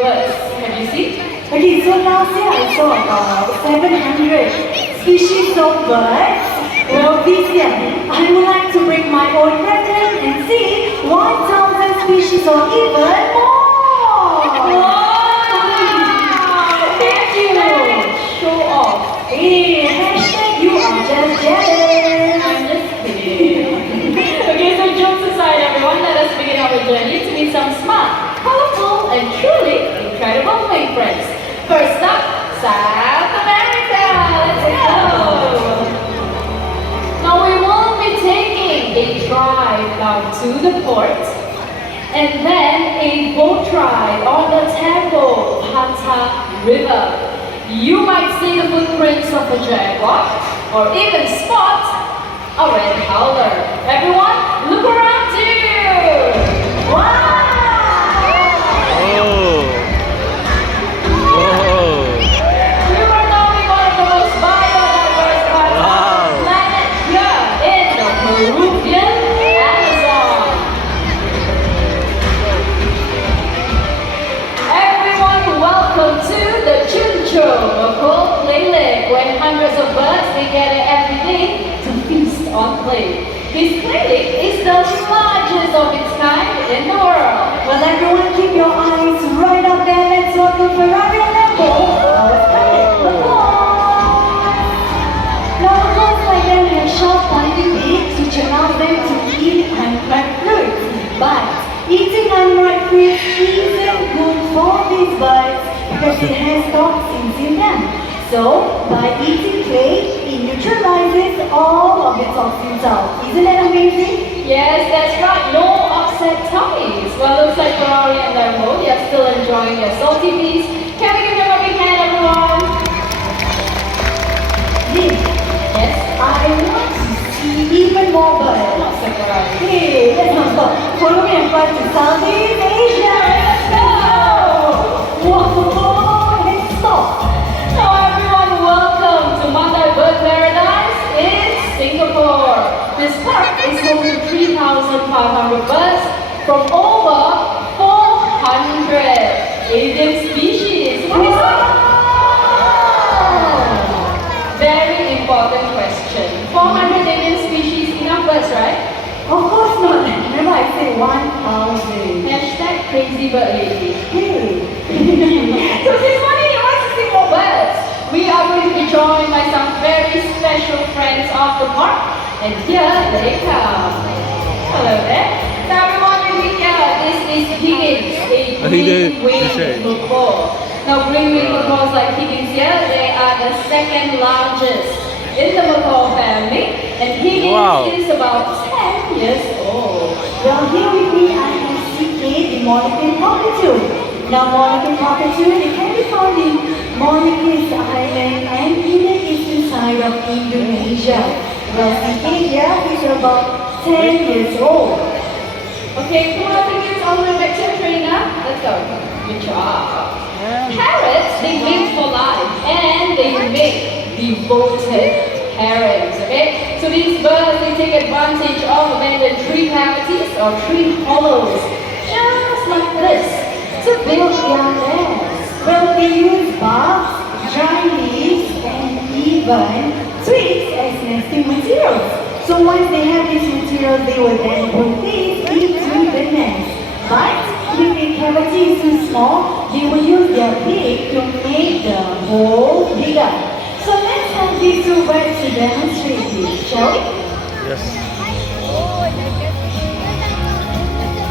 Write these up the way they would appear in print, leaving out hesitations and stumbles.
birds. Have you seen? Okay, so last year I saw about 700 species of birds. Well, this year I would like to bring my own record and see 1,000 species or even more. Wow! Thank you! Show off. Hey, hashtag you are just jealous. I'm just kidding. Okay, so jokes aside, everyone, let us begin our journey to meet some smart, colorful, and truly incredible wing friends. First up, South America. Let's go. Now we will be taking a drive down to the port, and then a boat ride on the Tambo Panta River. You might see the footprints of a jaguar, or even spot a red howler. Everyone, look around you! Wow! Oh. Oh. You are knowing one of the most biodiverse parts of Wow. the planet here in the Peruvian Amazon. Everyone, welcome to the Chuncho Local Play Lake, where hundreds of birds they gather every day to feast on play. This play lake is the largest of its kind in the world. Well, everyone, keep your eyes right up there. Let's welcome Ferrari and Lambo, our splendid lacrosse. Now, lacrosse like them have sharp pointy beaks which allow them to eat unripe fruits. But eating unripe fruits isn't good for these birds because it has toxins in them. So, by eating clay, it neutralizes all of the toxins out. Isn't that amazing? Yes, that's right. No upset tummies. Well, looks like Ferrari and Lambo, they are still enjoying their salty feast. Can we give them a big hand, everyone? Lee, Yes. I want to see even more birds. Looks like Ferrari. Hey, let's not stop. Follow me and fly to Southeast Asia. Let's go! Whoa, let's stop. Hello everyone, welcome to Mandai Bird Paradise in Singapore. This park is home to 3,500 birds from over 400 alien species. What is that? Very important question. 400 alien species, enough birds, right? Of course not. Remember I said 1,000. Hashtag crazy bird lady. Hey. So this morning you want to see more birds. We are going to be joined by some very special friends of the park. And here they come. Hello there. Now everyone with me here, this is Higgins, a green-winged macaw. Now green-winged macaws like Higgins here, they are the second largest in the macaw family. And Higgins is about 10 years old. Well, here with me I have CK, the Moluccan cockatoo. Now, Moluccan cockatoo, they can be found in Moluccas Island and in the eastern side of Indonesia. Well, CK here is about 10 years old. Okay, come on, Higgins, all the way back to your trainer. Let's go. Good job. Parrots, they live for life and they make devoted parents, okay? So these birds, they take advantage of abandoned tree cavities or tree hollows, just like this, to build their nests. Well, they use bark, dry leaves, and even twigs as nesting materials. So once they have these materials, they will then put these into the nest. But if the cavity is too small, they will use their beak to make the hole bigger. So let's have these two birds to demonstrate this, shall we? Yes.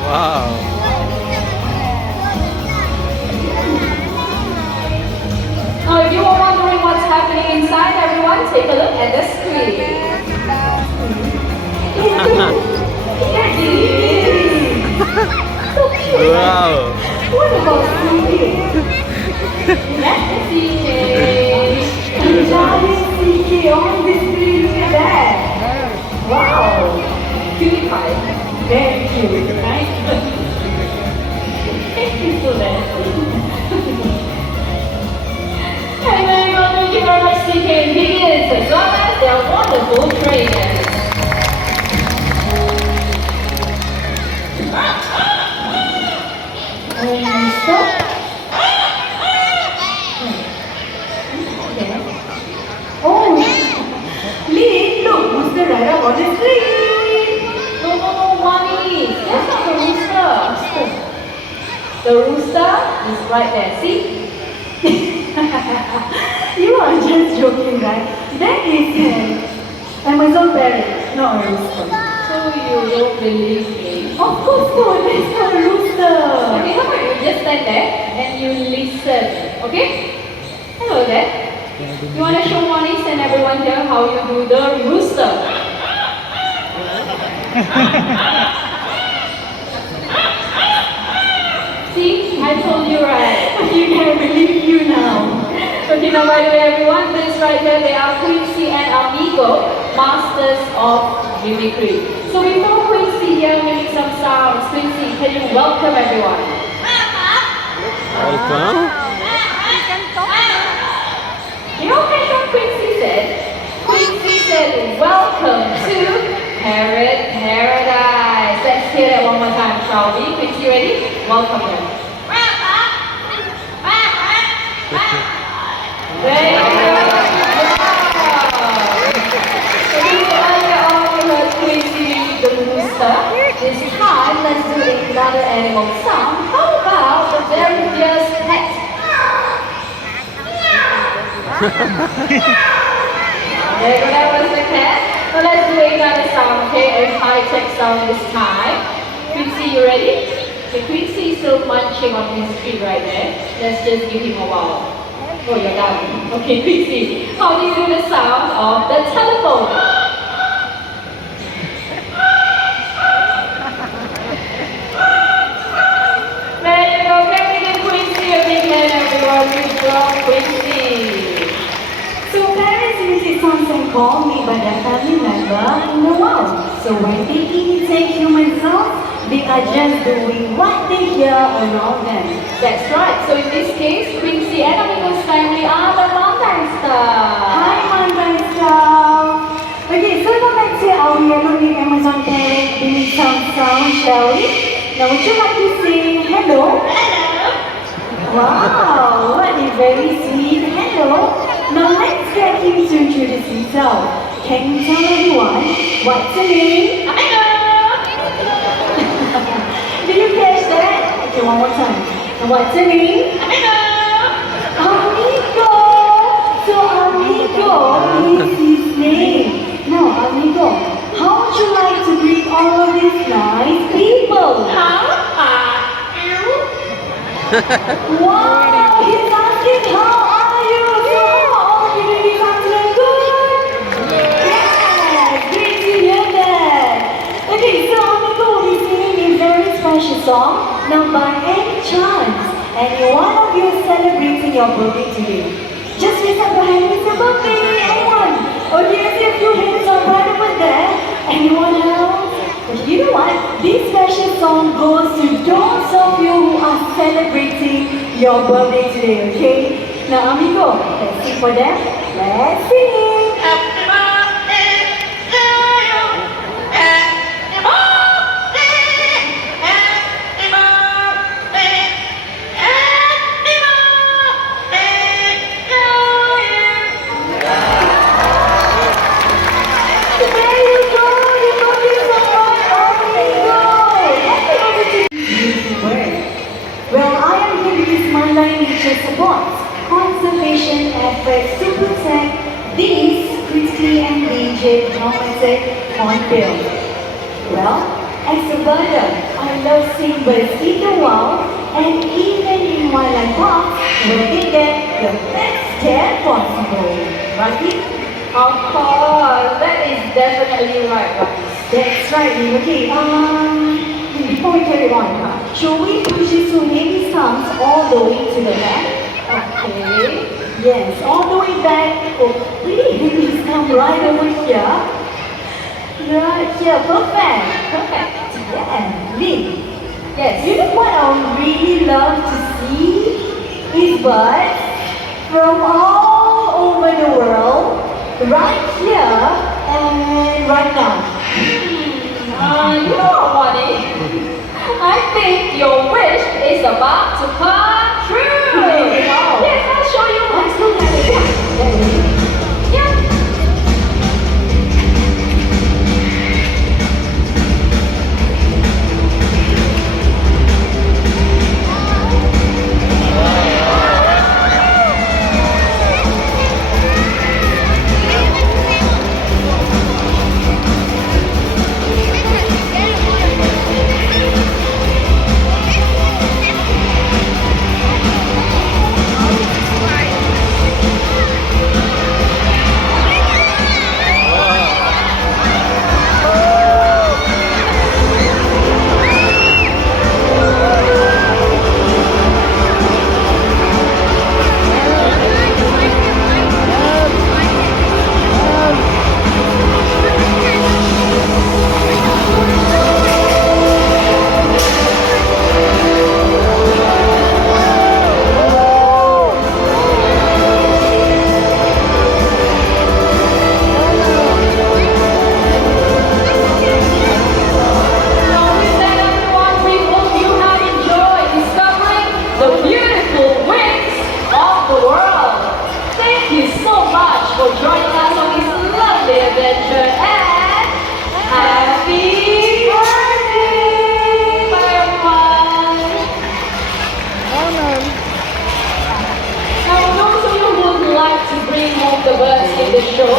Wow. Now, if you are wondering what's happening inside, everyone, take a look at the screen. So cute. Wow. What about CK? Let's see. The giant CK on the screen, look at that. Wow. Cutie pie. Very cute, right? It's so nasty. Anyway, well, thank you very much, CK and Higgins, as well as their wonderful trainers. And stop. The rooster is right there. See? You are just joking, right? That is an Amazon parrot, not a rooster. So you don't believe me? Of course not, that's not a rooster. Okay, how about you just stand there and you listen, okay? Hello there. You want to show Monique and everyone here how you do the rooster? See, I told you right. You can believe you now. Okay, now by the way, everyone, this right here, they are Quincy and Amigo, masters of mimicry. So before Quincy here mimic some sounds, Quincy, can you welcome everyone? Welcome. You know what Quincy said? Quincy said, welcome to Parrot Paradise. Let's hear that one more time, shall we? Quincy, ready? Welcome them. There you go. So earlier on you heard Quincy the rooster. This time, let's do another animal sound. How about the very fierce pet? There you go, that was the cat. Now let's do another sound, okay? A high-tech sound this time. Quincy, you ready? Okay, Quincy is still munching on his treat right there. Let's just give him a while. Oh, you're done. Okay, Quincy, how do you do the sound of the telephone? There you go. Can we give Quincy a big hand, everyone? Good job, Quincy. So parents visit sounds and call made by their family member in the world. So when they imitate human sounds, they are just doing what they hear around them. That's right. So in this case, Quincy and Amigo's family are the mountain star. Hi, Mountain Star. Okay, so now let's say our yellow lip Amazon parrot doing some sound, shall we? Now would you like to say hello? Hello. Wow, what a very sweet hello. Now let's get him to introduce himself. Can you tell everyone what's your name? Amigo. Did you catch that? Okay, one more time. And what's your name? Amigo. Amigo! So Amigo is his name. Now Amigo, how would you like to greet all of these nice people? How are you? Wow, he's asking how are you? So how are you doing, Captain? Good? Yes, great to hear that. Okay, so Amigo will be singing a very special song. Now by any chance, anyone of you is celebrating your birthday today? Just raise up your hand, it's your birthday, anyone? Okay, I see a few hands up right over there. Anyone else? But you know what? This special song goes to those of you who are celebrating your birthday today, okay? Now, amigo, let's sing for them. Let's sing! Happy birthday to you. Happy birthday. Happy birthday. Happy birthday to you. There you go! You got me so much, amigo! Happy over to you. Well, I am here because Mandai Nature supports conservation efforts to protect these critically endangered dramatic hornbill. Well, as a birder, I love seeing birds in the wild and even in wildlife parks where they get the best care possible. Right? Of course, that is definitely right, guys. That's right, okay. Before we carry on, shall we push these two heavy stumps all the way to the back? Okay. Yes, all the way back. Oh, really heavy stump right over here. Right here, perfect. Perfect. Yeah, Lynn. Yes. You know what I would really love to see? Is birds from all over the world, right here and right now. You know what, Wani? I think your wish is about to come true. Wow. Yes, I'll show you. Let's look at it. Yeah. the beautiful wings of the world. Thank you so much for joining us on this lovely adventure and happy birthday! Bye everyone! Now those of you who would like to bring home the birds in the show,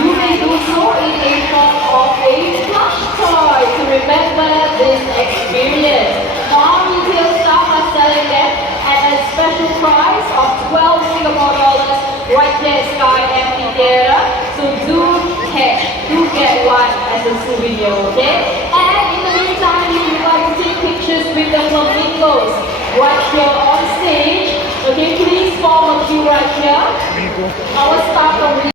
you may do so in a form of a plush toy to remember this experience. Now our retail staff are selling them at a special price of 12 Singapore dollars right here at Sky Amphitheatre. So do get one as a souvenir, okay? And in the meantime, if you'd like to take pictures with the flamingos right here on stage, okay, please form a queue right here. Our